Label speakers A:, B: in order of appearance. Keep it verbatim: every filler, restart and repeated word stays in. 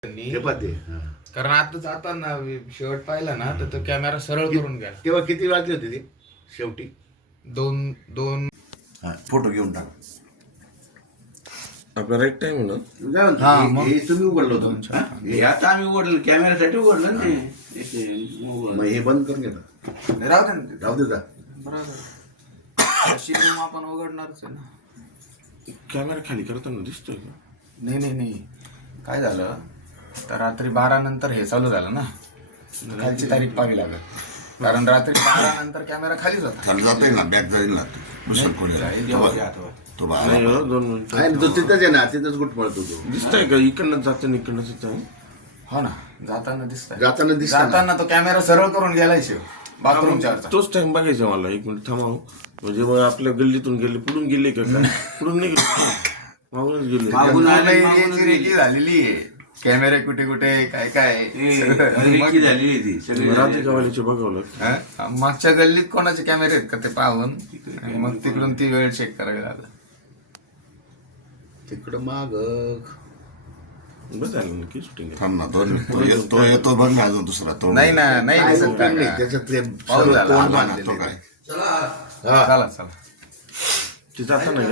A: हे पाहते हा.
B: कारण आता जाताना शेवट पाहिला ना तर तो कॅमेरा सरळ करून गेला.
A: तेव्हा किती वाजले होते ते शेवटी
B: दोन दोन
A: हा फोटो घेऊन टाक.
C: आपला राईट टाइम ना
A: काय म्हणतो,
B: हा,
A: हे-
B: मग.
A: हे तुम्ही उघडलं होतं हा?
D: हे आता आम्ही उघडलं कॅमेऱ्यासाठी उघडलं ना ते ते मोबाईल.
A: मग हे बंद करून घेता
B: राहू दे ना ते.
A: राहू दे जा.
B: बरोबर अशी room आपण उघडणारच आहे ना.
C: कॅमेरा खाली करताना दिसतोय का?
B: नाही नाही नाही काय झालं तर रात्री बारा नंतर हे चालू झालं ना, खालची तारीख पाहावी लागत. कारण रात्री बारा नंतर कॅमेरा खालीच होता.
E: चालू जाता येईल ना बॅग जाईल ना मुसल कोणी तो बा
C: नाही हो, दोन मिनिट
A: आहे ना, तो तिथंच आहे ना, तिथंच गुट पळतो तो.
C: दिसतंय का इकडनं जातं इकडनं जातं
B: हो ना, जाताना दिसत
A: जाताना दिसतं ना.
B: जाताना तो कॅमेरा सरळ करून गेलाय शिव बाथरूमच्या वरचा.
C: तोच टाइम बघायचा मला. एक मिनिट थांबाव. म्हणजे मग आपल्या गल्लीतून गेले पुढून गेले का काय? पुढून नाही गेले मागूनच गेले.
D: मागून आले,
B: पूर्ण
D: मागूनच
B: एरियाची
D: गेले.
B: रेकी झालेली आहे. कॅमेरे कुठे कुठे काय काय
D: हे रेकी झालेली ती सगळी
C: रात्री गवालीचे बघावं लागतं.
B: हा? मागच्या गल्लीत कोणाचे कॅमेरे आहेत का ते पाहून आणि मग तिकडून ती वेळ चेक करावी लागलं.
A: तिकडं माग
C: बस झालं ना की शूटिंग
E: थांब ना तो तो ये- तो येतो बघ ना अजून दुसरा तो
B: नाही ना नाही
A: काय
B: दिसत
A: उपयोग नाही
B: काका.
A: त्याच्यात ते
B: पाऊल
A: सर्व
B: झाला.
A: तोंड
E: तो
A: बांधलेलं आहे.
E: काय
B: चला चला
C: ते जाताना